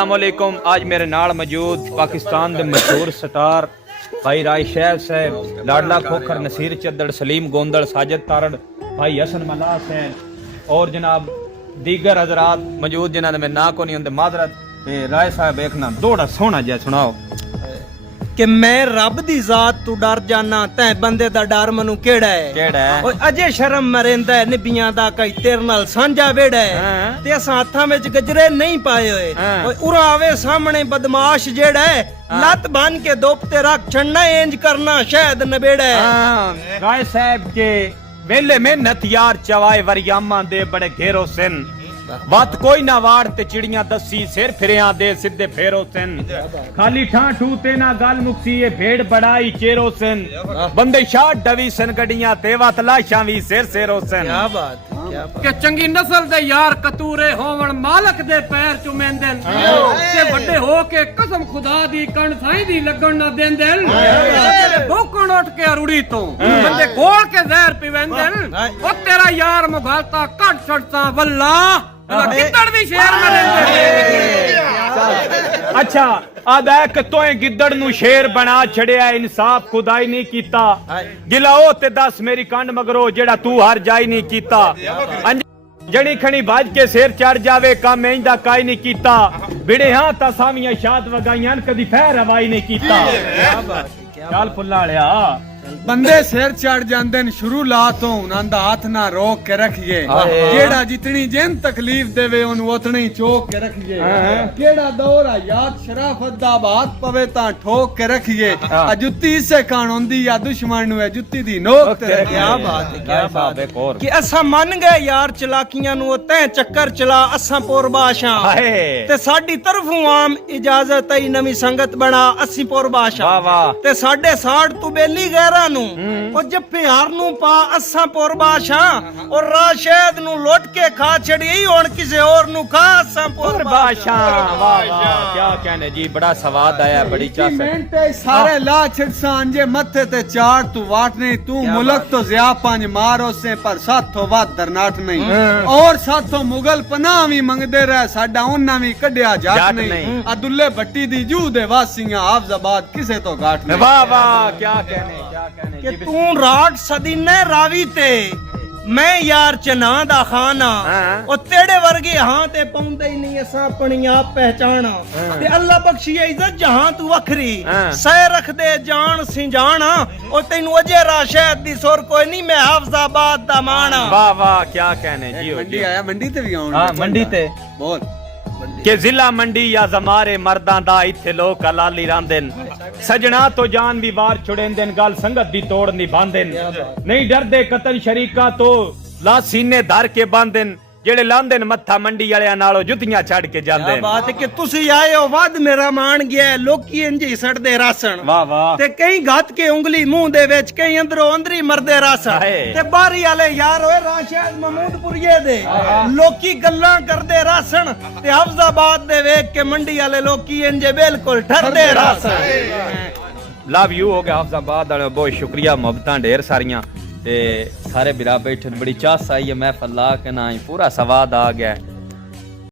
अस्सलामुअलैकुम। आज मेरे नाल मौजूद पाकिस्तान के मशहूर स्टार भाई राय शैल साहब, लाडला खोखर, नसीर चद्दड़, सलीम गोंदड़, साजिद तारड़, भाई हसन मलास हैं और जनाब दीगर हजरात मौजूद जिन्होंने मैं ना को नहीं होंगे माजरत। राय साहब देखना दौड़ा सोहना जै सुनाओ कि मैं रब दी जात तू डर जाना तै बंदे दा डर मनु केड़ा है ओए अजे शर्म मरेंदा है निबियां दा कई तेरे नाल सांझा वेड़ा है ते असां हत्थां विच गजरे नहीं पाए होए ओए उरा आवे सामने बदमाश जेड़ा है लत बन के दोपते रख छड़ना इंज करना शायद नबेड़ा है। राय साहब के वेले मेहनत यार चवाए वरियामा दे बड़े घेरो सिन बात कोई ना वाड़ ते चिड़ियां दसी सिर फिरिया दे सिद्धे फेरो सिन खाली ठा ठू ते ना गल मुक्सी ये भेड़ बड़ाई चेरो सिन बंदे शाट डवी सन गड्डियां तेवा तलाशां भी सिर सेरो सिन। क्या बात है कि चंगी नस्ल दे यार कतूरे होवन मालक दे पैर चुमेंदे ते बड़े हो के कसम खुदा दी कण साईं दी लगन ना देंदे भूखण उठ के रुड़ी तो बंदे गोल के जहर पीवेंदे ओ तेरा यार मुगालता कट छड़ता वल्ला गिद्दड़ भी शेर में रहंदे। अच्छा आदा कि तोए गिद्दड़ नु शेर बना छड़िया इंसाफ खुदाई नहीं कीता गिला ओ ते दस मेरी कंड मगरो जेड़ा तू हर जाई नहीं कीता जड़ी खणी भाज के सिर चढ़ जावे काम इंदा काई नहीं कीता बिड़े हां ता सामियां शाद वगाइयां कदी फैर हवाई नहीं कीता। चल फुल्ला लिया बंदे सिर चढ़ जांदे न शुरू ला तो उन्हां दा हाथ ना रोक के रखिए केड़ा जितनी जिन तकलीफ देवे उन उतनी चोक के रखिए केड़ा दौर आ याद शराफत दा बात पवे ता ठोक के रखिए जुत्ती से कान होंदी या दुश्मन नु जुत्ती दी नोक ते क्या बात है क्या बात है कि असा मन गए यार चलाकियां नु तै चक्कर चला असा पोरबाशा ते साडी तरफों आम इजाजत आई नवी संगत बना असी पोरबाशा ते साडे साड़ तू बेली गैरा नु जप्पे हार नु पा असा पोरबाशा और राशेद नु लोट के खा छड़ी हुन किसे और नु खा असा पोरबाशा। वाह वाह क्या कहने जी बड़ा स्वाद आया बड़ी चास मिनटे सारे ला छिड़सान जे मथे ते चार तू वाट नहीं तू मुल्क तो जिया पांच मारो से पर साथों वाद दरनाट नहीं और साथों मुगल पनाह भी मंगदे रहे साडा उन्ना भी कढिया जाट नहीं अदुल्ले भट्टी दी जू दे वासियां हाफजाबाद किसे तो घाट नहीं। वाह वाह क्या कहने कि तू रात सदीने रावी ते मैं यार चना दा खाना ओ तेरे वर्गे हां ते पौंदे ही नहीं असा अपनी आप पहचाना ते अल्लाह बख्शिए इज्जत जहां तू वखरी सह रख दे जान सी जाना ओ तैनू अजे राशद दी सुर कोई नहीं मैं हाफजाबाद दा माना। वाह वाह क्या कहने जी मंडी आया मंडी ते भी आउण हां मंडी ते बोल के जिला मंडी या जमारे मर्दां दा इत्थे लोक हलाली रांदे सजना तो जान भी वार छुड़ेंदे गल संगत दी तोड़ निभांदे नहीं डरदे कतल शरीका तो ला सीने धर के बांधे जेड़े लांदे मत्था मंडी वाले नालों जुतियां छड़ के जांदे। बात है कि तुसी आए हो वद मेरा मान गया लोकी इंजी सड़दे रासन वाह वाह ते कई घात के उंगली मुंह दे विच कई अंदरों अंदरी मरदे रासन ते बारी वाले यार होए राशिद महमूदपुरिये दे लोकी गल्लां करदे रासन ते हाफजाबाद दे वेख के मंडी वाले लोकी इंजे बिल्कुल ठरदे रासन। लव यू हो गया हाफजाबाद वाले बहुत शुक्रिया मोहब्बतां ढेर सारियां ते सारे बिरा बैठे बड़ी चास आई है महफल ला के ना पूरा स्वाद आ गया।